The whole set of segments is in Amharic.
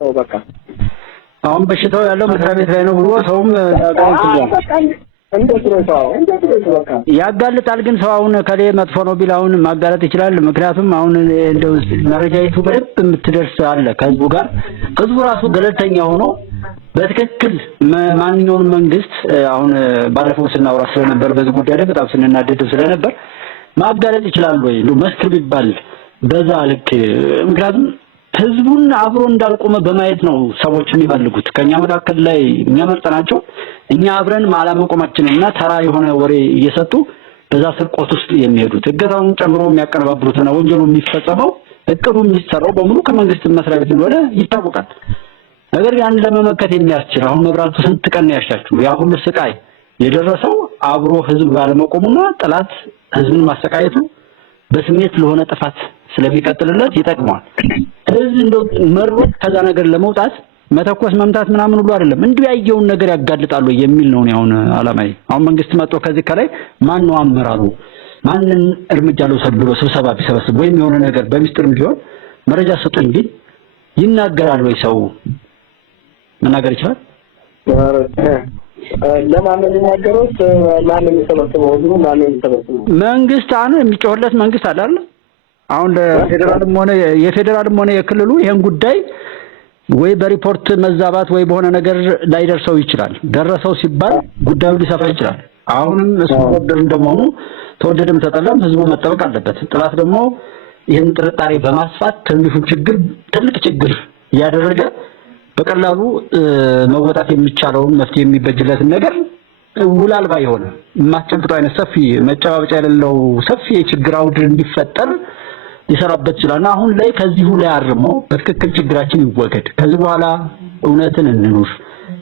በቃ አሁን በሽታው ያለው መስሪያ ቤት ላይ ነው ብሎ ሰውም ያጋልጣል። ግን ሰው አሁን ከሌ መጥፎ ነው ቢል አሁን ማጋለጥ ይችላል። ምክንያቱም አሁን እንደው መረጃይቱ በደንብ የምትደርስ አለ ከህዝቡ ጋር ህዝቡ ራሱ ገለልተኛ ሆኖ በትክክል ማንኛውንም መንግስት አሁን ባለፈው ስናወራ ስለነበር በዚህ ጉዳይ ላይ በጣም ስንናደድ ስለነበር ማጋለጥ ይችላል ወይ ነው መስክር ቢባል በዛ ልክ። ምክንያቱም ህዝቡን አብሮ እንዳልቆመ በማየት ነው ሰዎች የሚፈልጉት። ከኛ መካከል ላይ የሚያመርጠናቸው እኛ አብረን ማላመቆማችንና ተራ የሆነ ወሬ እየሰጡ በዛ ስርቆት ውስጥ የሚሄዱት እገታውን ጨምሮ የሚያቀነባብሩትና ወንጀሉ የሚፈጸመው እቅዱ የሚሰራው በሙሉ ከመንግስት መስሪያ ቤት እንደሆነ ይታወቃል። ነገር ያን ለመመከት የሚያስችል አሁን መብራቱ ስንት ቀን ያሻችሁ ያ ሁሉ ስቃይ የደረሰው አብሮ ህዝብ ባለመቆሙና ጠላት ህዝብን ማሰቃየቱ በስሜት ለሆነ ጥፋት ስለሚቀጥልለት ይጠቅማል። ህዝብ እንደው መሮት ከዛ ነገር ለመውጣት መተኮስ መምታት ምናምን ሁሉ አይደለም እንዲሁ ያየውን ነገር ያጋልጣሉ የሚል ነው አሁን አላማይ። አሁን መንግስት መጥቶ ከዚህ ከላይ ማን ነው አመራሩ ማንን እርምጃ ለውሰድ ብሎ ስብሰባ ቢሰበስብ ወይም የሆነ ነገር በሚስጥርም ቢሆን መረጃ ሰጡኝ ቢል ይናገራል ወይ? ሰው መናገር ይችላል? ለማን ነው የሚናገረው? ማን ነው የሚሰበስበው? ሁሉ ማን ነው የሚሰበስበው? መንግስት አሁን የሚጮህለት መንግስት አለ አይደል? አሁን የፌደራልም ሆነ የክልሉ ይሄን ጉዳይ ወይ በሪፖርት መዛባት ወይ በሆነ ነገር ላይ ደርሰው ይችላል። ደረሰው ሲባል ጉዳዩ ሊሰፋ ይችላል። አሁንም እሱ ወደር እንደመሆኑ ተወደደም ተጠላም ህዝቡ መጠበቅ አለበት። ጥላት ደግሞ ይሄን ጥርጣሬ በማስፋት ትንሹ ችግር ትልቅ ችግር ያደረገ በቀላሉ መወጣት የሚቻለውን መፍትሄ የሚበጅለትን ነገር ውላልባ ይሆነ ማስጨብጣው አይነት ሰፊ መጨባበጫ ያለው ሰፊ የችግር አውድ እንዲፈጠር ሊሰራበት ይችላል። አሁን ላይ ከዚሁ ላይ አርመው በትክክል ችግራችን ይወገድ። ከዚህ በኋላ እውነትን እንኑር።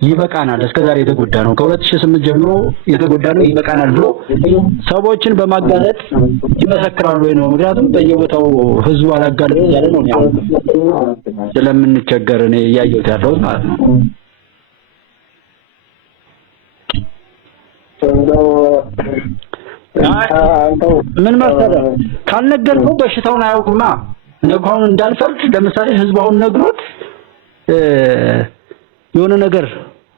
ይበቃናል። እስከዛሬ የተጎዳ ነው ከ2008 ጀምሮ የተጎዳ ነው ይበቃናል ብሎ ሰዎችን በማጋለጥ ይመሰክራሉ ወይ ነው? ምክንያቱም በየቦታው ህዝቡ አላጋለጥ ያለ ነው ያው ስለምንቸገር ነው ያየሁት ያለው ማለት ነው። ምን መሰለህ ካልነገርከው በሽታውን አያውቁማ። ነገውን እንዳልፈርድ ለምሳሌ ህዝቡን ነግሮት የሆነ ነገር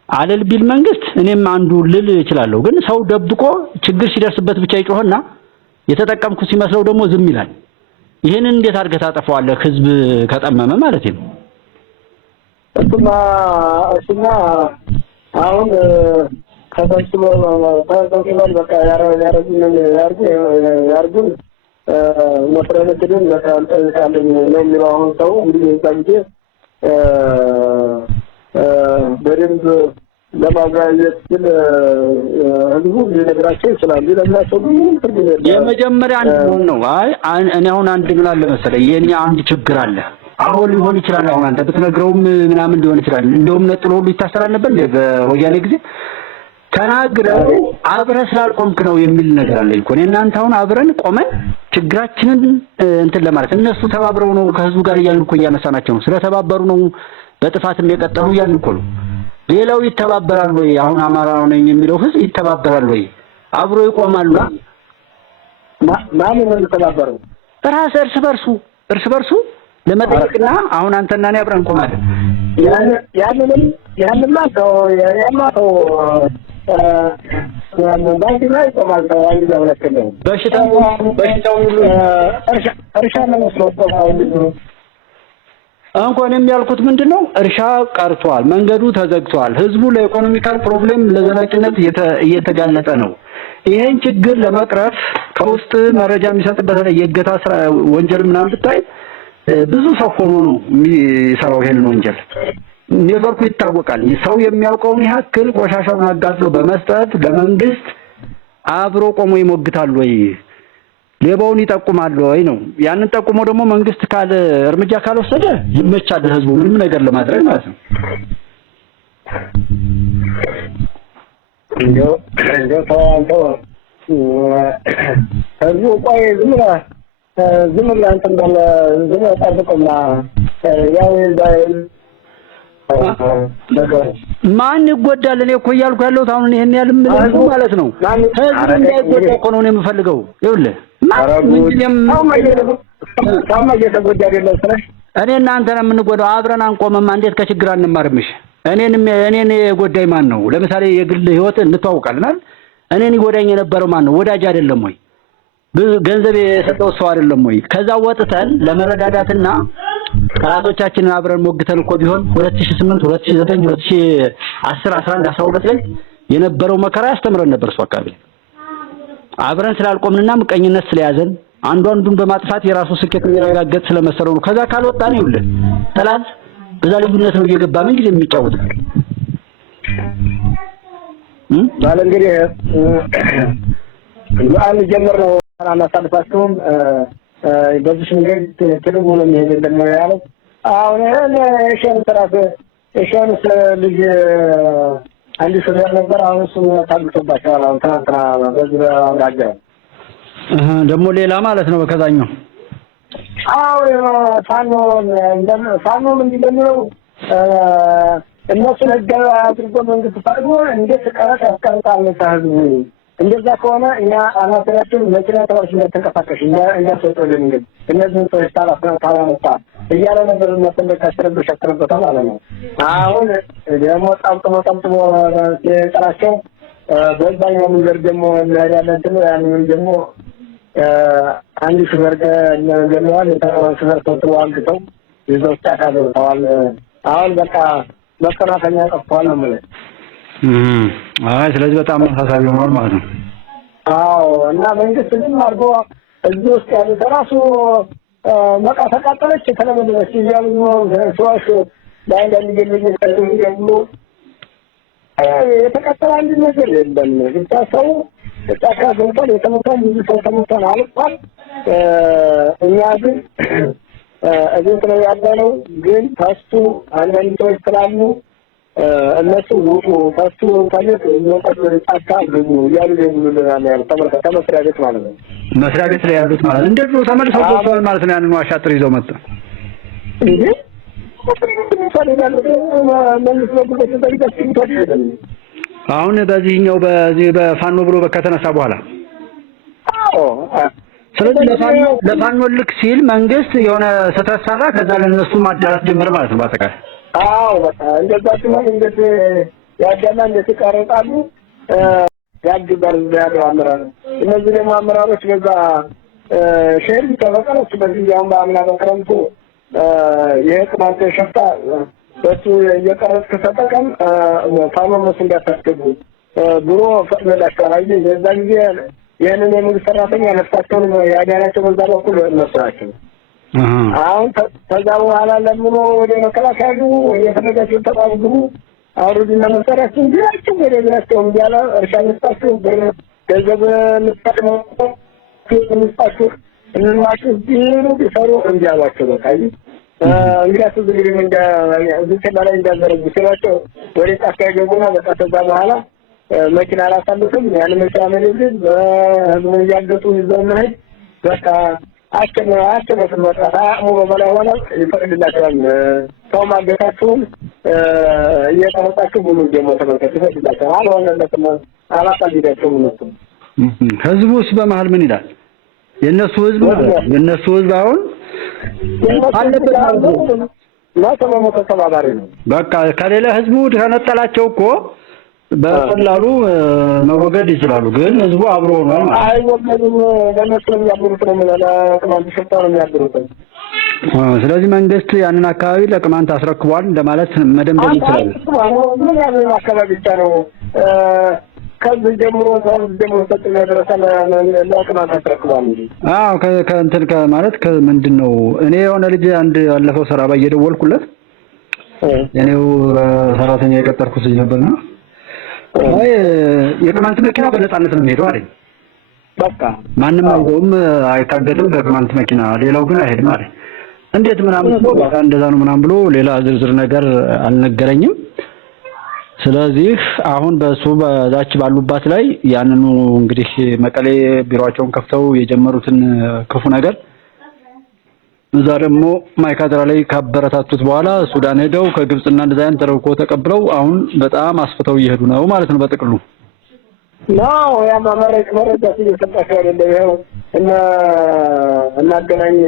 አለል ቢል መንግስት እኔም አንዱ ልል እችላለሁ። ግን ሰው ደብቆ ችግር ሲደርስበት ብቻ ይጮህና የተጠቀምኩ ሲመስለው ደግሞ ዝም ይላል። ይሄንን እንዴት አድርገህ ታጠፋዋለህ? ህዝብ ከጠመመ ማለት ነው። እሱማ አሁን ከተስሎ ተንቀሳቅሷል። በቃ ያርጉን መስራነትን ለታንጠልጣለኝ ነው የሚለው አሁን ሰው እንግዲህ ታንጂ በደንብ ለማጋየት ግን ህዝቡ ሊነግራቸው ይችላል። ለምናቸው የመጀመሪያ አንድ ነው። አይ እኔ አሁን አንድ ምን አለ መሰለኝ የኛ አንድ ችግር አለ። አሁን ሊሆን ይችላል አሁን አንተ ብትነግረውም ምናምን ሊሆን ይችላል። እንደውም ነጥሎ ሁሉ ይታሰራል ነበር በወያኔ ጊዜ ተናግረው አብረህ ስላልቆምክ ነው የሚል ነገር አለ እኮ። እኔና አንተ አሁን አብረን ቆመን ችግራችንን እንትን ለማለት እነሱ ተባብረው ነው ከህዝቡ ጋር እያልን እኮ እያነሳናቸው ነው። ስለተባበሩ ነው በጥፋትም የቀጠሉ እያልን እኮ ነው። ሌላው ይተባበራል ወይ? አሁን አማራው ነኝ የሚለው ህዝብ ይተባበራል ወይ? አብሮ ይቆማል? ማን ነው የሚተባበረው? ራስ እርስ በርሱ ለመጠየቅና አሁን አንተና እኔ አብረን ቆማለን። ያንማ ተው በሽታው እርሻ ነው እንኳን የሚያልኩት ምንድነው? እርሻ ቀርቷል፣ መንገዱ ተዘግቷል፣ ህዝቡ ለኢኮኖሚካል ፕሮብሌም ለዘላቂነት እየተጋለጠ ነው። ይሄን ችግር ለመቅረፍ ከውስጥ መረጃ የሚሰጥበት ላይ የገታ ስራ ወንጀል ምናምን ብታይ ብዙ ሰው ሆኖ ነው የሚሰራው ይሄን ወንጀል። ኔትወርኩ ይታወቃል። ሰው የሚያውቀውን ያክል ቆሻሻውን አጋጥሎ በመስጠት ለመንግስት አብሮ ቆሞ ይሞግታል ወይ? ሌባውን ይጠቁማል ወይ ነው? ያንን ጠቁሞ ደግሞ መንግስት ካለ እርምጃ ካልወሰደ ይመቻል ህዝቡ ምንም ነገር ለማድረግ ማለት ነው። እንደው ህዝቡ ቆይ ዝም ብለህ አንተ እንዳለ ዝም ጠብቀውና ያው ማን ይጎዳል? እኔ እኮ እያልኩ ያለሁት አሁን ይሄን ያህል ማለት ነው ህዝብ እንዳይጎዳ እኮ ነው የምፈልገው። ይኸውልህ ማን እየተጎዳ አይደለም ስለ እኔ እናንተ ነው የምንጎዳው። አብረን አንቆምም። እንዴት ከችግር አንማርምሽ? እኔን የጎዳኝ ማን ነው? ለምሳሌ የግል ህይወት እንተዋውቃለን። እኔን ይጎዳኝ የነበረው ማን ነው? ወዳጅ አይደለም ወይ? ገንዘብ የሰጠው ሰው አይደለም ወይ? ከዛ ወጥተን ለመረዳዳትና ራሶቻችንን አብረን ሞግተን እኮ ቢሆን 2008 2009 2010 11 12 ላይ የነበረው መከራ ያስተምረን ነበር። እሱ አካባቢ አብረን ስላልቆምንና ምቀኝነት ስለያዘን አንዱን በማጥፋት የራሱ ስኬት የሚረጋገጥ ስለመሰለው ነው። ከዛ ካልወጣን ይውልን ጠላት በዛ ልዩነት ነው እየገባ ምን ጊዜ የሚጫወት ባለ እንግዲህ አንድ ጀምር ነው አናሳልፋችሁም በዚህ መንገድ ትልቁ ነው የሚሄድልን ነው ያለው። አሁን እሺን ተራፈ እሺን ልጅ አንድ ሰው ነበር። አሁን እሱ ታግቶባቸዋል። አሁን ትናንትና በዚህ አውራጃ ደግሞ ሌላ ማለት ነው በከዛኛው ፋኖ ምንድነው እነሱ ነገር አድርጎ መንግስት ታርጎ እንዴት ቀረጥ ያስቀርጣል ታህዙ እንደዛ ከሆነ እኛ አናተራችን መኪና ተወርሽ እንደተንቀሳቀሽ እንዳሰጠልን እንግዲህ እነዚህ ሰዎች ታላፍታ እያለ ነበር መሰለኝ ካስተረበሻተረበታ ማለት ነው። አሁን ደግሞ ጣምጥሞ የጠራቸው በዛኛው መንገድ ደግሞ ያለንትን ያንን ደግሞ አንድ ሹፌር ገለዋል። የተባለው ሹፌር ተዋግተው ይዘው ተቃደውታል። አሁን በቃ መከራተኛ ጠፍቷል ነው ማለት አይ ስለዚህ በጣም አሳሳቢ ሆኗል ማለት ነው። አዎ እና መንግስት ግን አርጎ እዚህ ውስጥ ያለ ራሱ መቃ ተቃጠለች ተለመደች ይያሉ ሰዋሽ ዳንዳን ይገኝልኝ የተቃጠለ አንድ ነገር የለም። ብቻው ተጣካ ገብቷል። የተመታው ብዙ ሰው ተመቷል አልቋል። እኛ ግን እዚህ ነው ያለው። ግን ታስቱ አንዳንድ ሰዎች ስላሉ እነሱ ታስቱ ታየት ወጣት ጣካ ብዙ ያሉ ያሉ ተመልካች መስሪያ ቤት ማለት ነው። መስሪያ ቤት ላይ ያሉት ማለት እንዴት ነው ተመልሰው ገብተዋል ማለት ነው። ያንን ዋሻ አጥር ይዘው መጣ እንዴ አሁን በዚህኛው በዚህ በፋኖ ብሎ ከተነሳ በኋላ ስለዚህ ለፋኖ ልክ ሲል መንግስት የሆነ ሰተሰራ ከዛ ለነሱ ማዳረስ ጀመረ ማለት ነው። ባጠቃላይ አዎ በቃ እንደዛ ሲሆን እንግዲህ ያዳና እንደተቀረጣሉ ያግባል ያለው አመራር እነዚህ ደግሞ አመራሮች በዛ ሼር ተበቀለች በዚህ ያው በአምና በክረምቱ የቅማንት ሸፍታ በሱ የቀረጥ ከተጠቀም ፋኖ መስሎ እንዳታስገቡ ብሎ ፈቅዶላቸዋል። አይደል የዛ ጊዜ ያንን የመንግስት ሰራተኛ ነፍሳቸውን ያዳናቸው በዛ በኩል መስራቸው አሁን ከዛ በኋላ ለምኖ ወደ መከላከያ ግቡ ወደ ፈለጋቸው ተቋም ግቡ አውሩድና መሰራቸው ቢላቸው ወደ ግራቸው እንዲያላ እርሻ መስጣቸው ገንዘብ መስጣቸው እንማችሁ ቢሉ ቢሰሩ እንዲያዋቸው በቃ እንግዲያስ ዝግጅት እንደ እዚህ ላይ እንዳዘረጉ ሲሏቸው ወደ ጫካ ገቡና በቃ ከዛ በኋላ መኪና አላሳልፍም ያን መኪና መልእክት በህዝቡ እያገጡ ይዘው መሄድ በቃ አስተማሪ ወጣታ ሙሉ በላይ ሆነ ይፈቅድላቸዋል። ሰው ማገታችሁን እየተመጣጣችሁ ሙሉ ደግሞ ተመልከቱ ይፈቅድላቸዋል። አልሆነለትም አላሳልዳቸውም ነው። ህዝቡስ በመሃል ምን ይላል? የነሱ ህዝብ አሁን አለበት ማለት ተባባሪ ነው። በቃ ከሌላ ህዝቡ ተነጠላቸው እኮ በቀላሉ መወገድ ይችላሉ። ግን ህዝቡ አብሮ ነው ማለት አይወገድም። ለነሱ ያብሩት ነው ለቅማንት ሸፍታ ነው ያብሩት። ስለዚህ መንግስት ያንን አካባቢ ለቅማንት አስረክቧል እንደማለት መደምደም ይችላል። ምን ያንን አካባቢ ብቻ ነው ከዚህ ጀምሮ ተጥለ ድረስ ለቅማንት አስረክቧል። አዎ ከእንትን ማለት ከምንድነው እኔ የሆነ ልጅ አንድ ያለፈው ሰራ ባየደወልኩለት እኔው ሰራተኛ የቀጠርኩት ልጅ ነበርና አይ የቅማንት መኪና በነፃነት ነው የሚሄደው አለኝ። በቃ ማንም አይቆም አይታገድም በቅማንት መኪና ሌላው ግን አይሄድም አለኝ። እንዴት ምናምን በቃ እንደዛ ነው ምናምን ብሎ ሌላ ዝርዝር ነገር አልነገረኝም። ስለዚህ አሁን በሱ በዛች ባሉባት ላይ ያንኑ እንግዲህ መቀሌ ቢሮአቸውን ከፍተው የጀመሩትን ክፉ ነገር እዛ ደግሞ ማይካድራ ላይ ካበረታቱት በኋላ ሱዳን ሄደው ከግብጽና እንደዛያን ተረውኮ ተቀብለው አሁን በጣም አስፍተው እየሄዱ ነው ማለት ነው። በጥቅሉ ነው ያማ መረጃ ሲሰጣቸው አይደለም። ይሄው እናገናኝ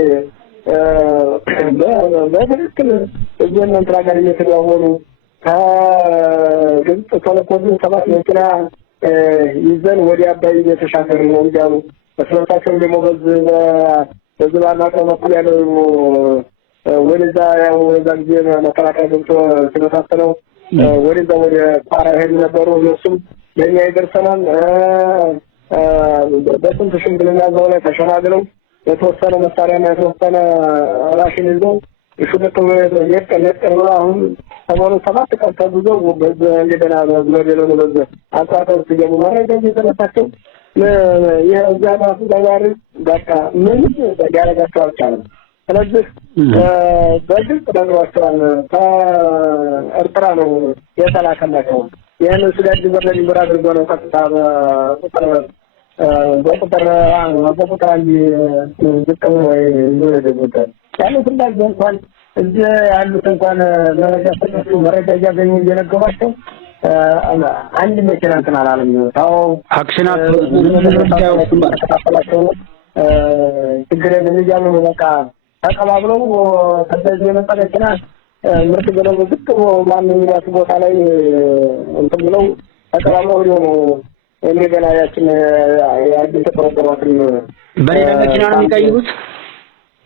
በትክክል እዚህን እንትና ጋር እየተደዋወሉ ከግብፅ ተለኮዱ 7 መኪና ይዘን ወደ አባይ እየተሻገሩ ነው እያሉ በስለታቸው ደግሞ በዚህ ባናቀው በኩል ያለው ወደዛ ያው ወደዛ ጊዜ መከላከያ ገብቶ ስለታሰነው ወደዛ ወደ ቋራ ሄዱ ነበሩ። እነሱም ለእኛ ይደርሰናል በስንት ሽምግልና እዛው ላይ ተሸናግለው የተወሰነ መሳሪያና የተወሰነ ራሽን ይዘው እሹበት የቀን አሁን ሰሞኑን 7 ቀን ተጉዘው እንደገና በመደለው ነው በዛ አጣጣው ሲገቡ ማለት እንደዚህ የዛ ባሱ ጋር በቃ ምን ያደርጋቸው አልቻለም። ስለዚህ በግልጽ ነግሯቸዋል። ከኤርትራ ነው የተላከላቸው። ይህንን ስጋት ድንበር ለድንበር አድርጎ ነው ቀጥታ በቁጥር አንድ ዝቅም ወይ እንደደረሰ ያሉት እንዳል እንኳን እዚህ ያሉት እንኳን መረጃ እያገኙ እየነገሯቸው አንድ መኪና እንትን አላለም። ታው አክሽናት ተካፈላቸው ችግር የለም እያሉ ነው በቃ ተቀባብለው ከዚህ የመጣ መኪና ምርት ገለው ዝቅ ማንኛውም ቦታ ላይ እንትን ብለው ተቀባብለው ነው እንደገና ያችን ያችን ተቆርጠዋትን በሌላ መኪና ነው የሚቀይሩት።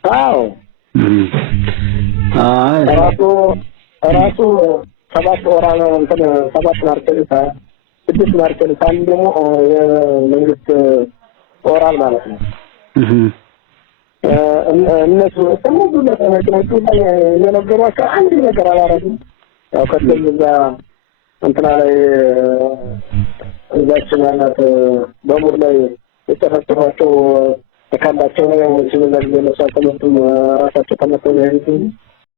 አዎ ራሱ 7 ወራን እንትን 7 ማርኬልታ 6 ማርኬልታ ደግሞ የመንግስት ኦራል ማለት ነው። እነሱ ተሞዱ ለተመክነቱ የነገሯቸው አንድ ነገር አላረጉም። ያው ከዛ እንትና ላይ እዛችን ያላት በሙር ላይ የተፈጠሯቸው ተካላቸው ነው ሲመዘግ የነሱ ተመቱም ራሳቸው ተመተው ነው